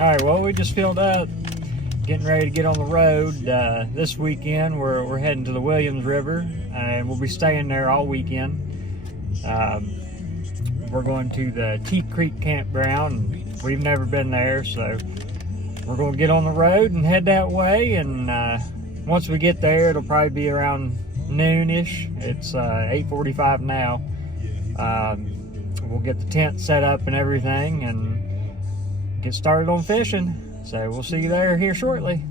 Alright, well, we just filled up, getting ready to get on the road. This weekend we're heading to the Williams River, and we'll be staying there all weekend. We're going to the Tea Creek Campground, and we've never been there, so we're going to get on the road and head that way. And once we get there, it'll probably be around noonish. It's 8:45 now. We'll get the tent set up and everything and get started on fishing. So we'll see you there here shortly.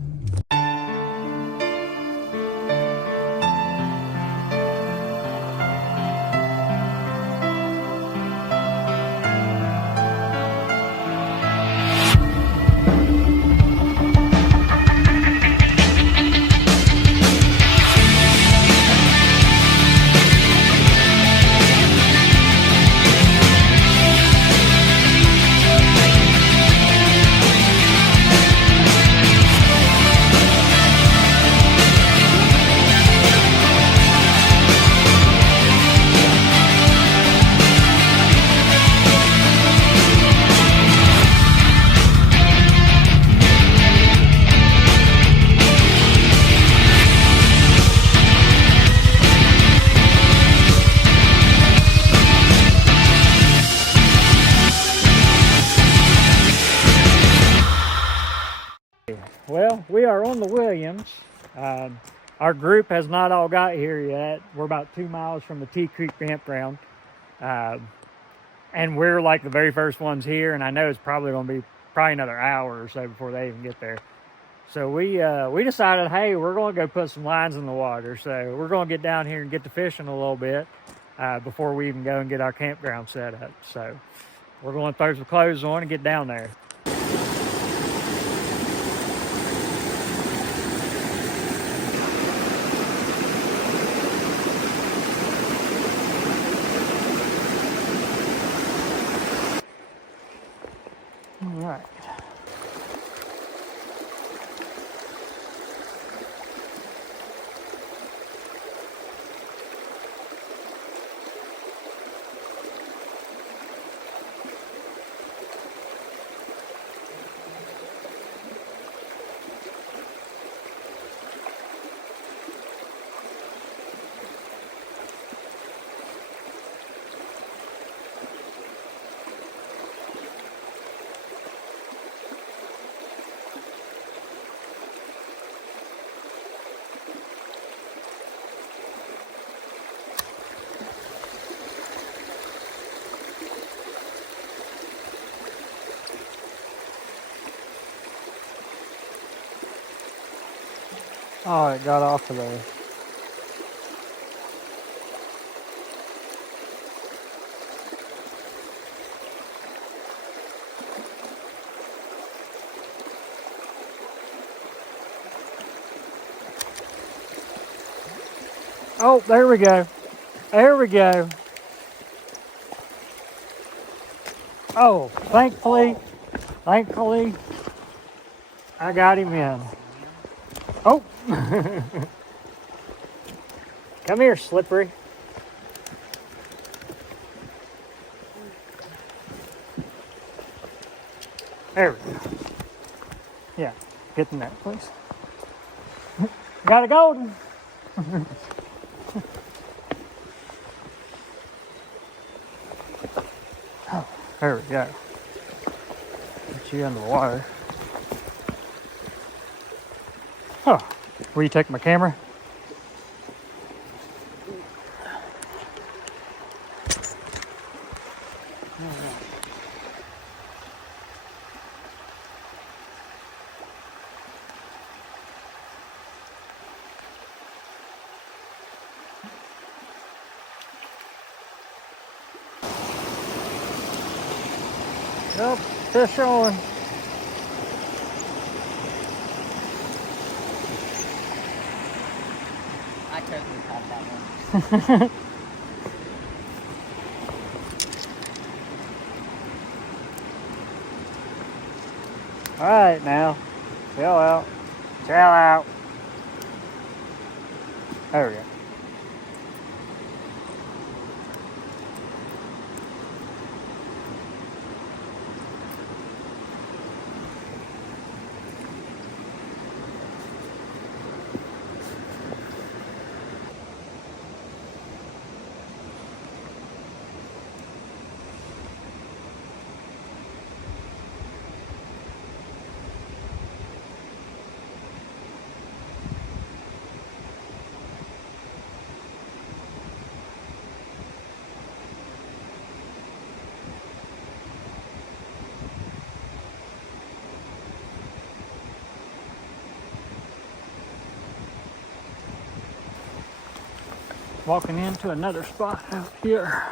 Well, we are on the Williams. Our group has not all got here yet. We're about 2 miles from the Tea Creek Campground. And we're like the very first ones here, and I know it's probably going to be another hour or so before they even get there. So we decided, hey, we're going to go put some lines in the water. So we're going to get down here and get to fishing a little bit before we even go and get our campground set up. So we're going to throw some clothes on and get down there. All right. Oh, it got off of there. Oh, there we go. There we go. Oh, thankfully, I got him in. Oh. Come here, Slippery. There we go. Yeah, get the net, please. Got a golden. Oh, there we go. Get you under the water. Oh, will you take my camera? Yep, fish on. I totally caught that one. All right, now, chill out, chill out. There we go. Walking into another spot out here.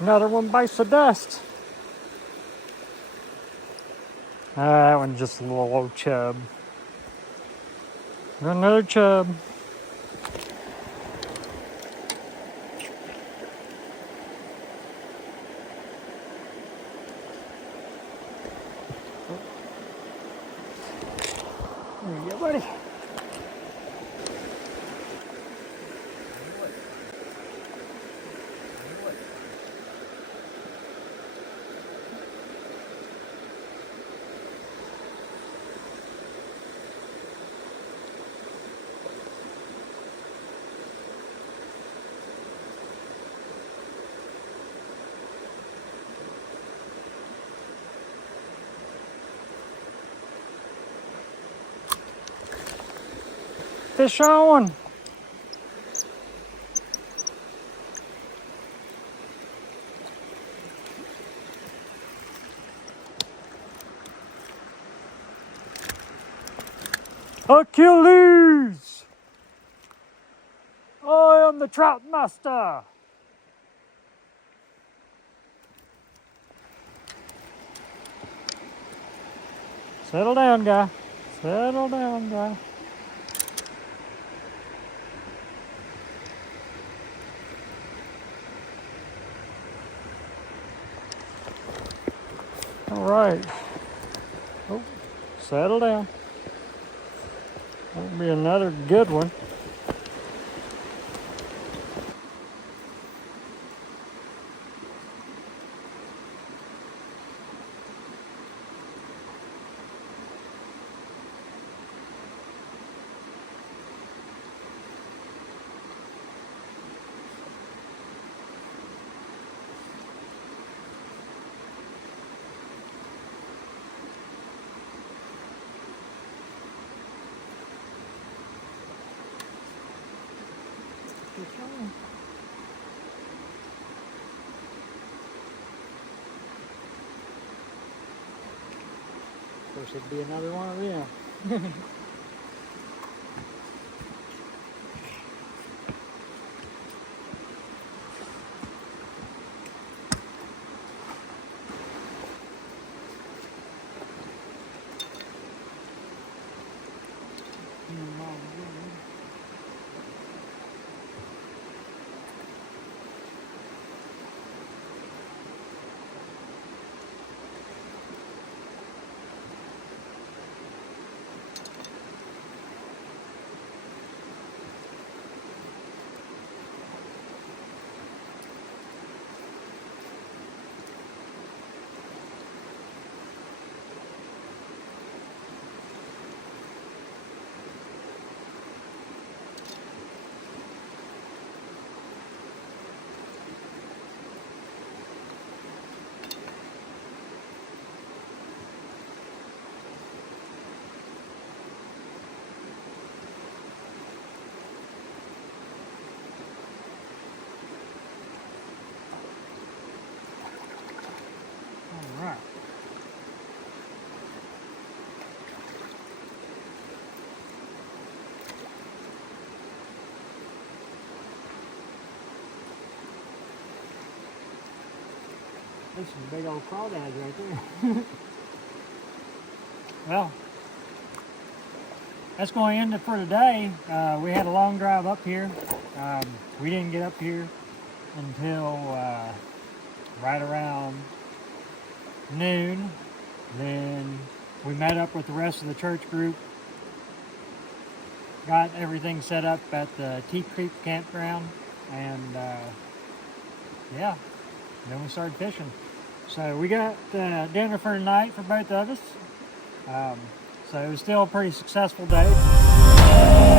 Another one bites the dust. That one's just a little old chub. Another chub. There you go, buddy. Fish on. Achilles! I am the trout master. Settle down, guy. Settle down, guy. All right. Oh, settle down. That'll be another good one. Of course, it'd be another one of them. All right. There's some big old crawdads right there. Well, that's going to end it for today. We had a long drive up here. We didn't get up here until right around noon. Then we met up with the rest of the church group, got everything set up at the Tea Creek Campground, and yeah, then we started fishing. So we got dinner for tonight for both of us. So it was still a pretty successful day.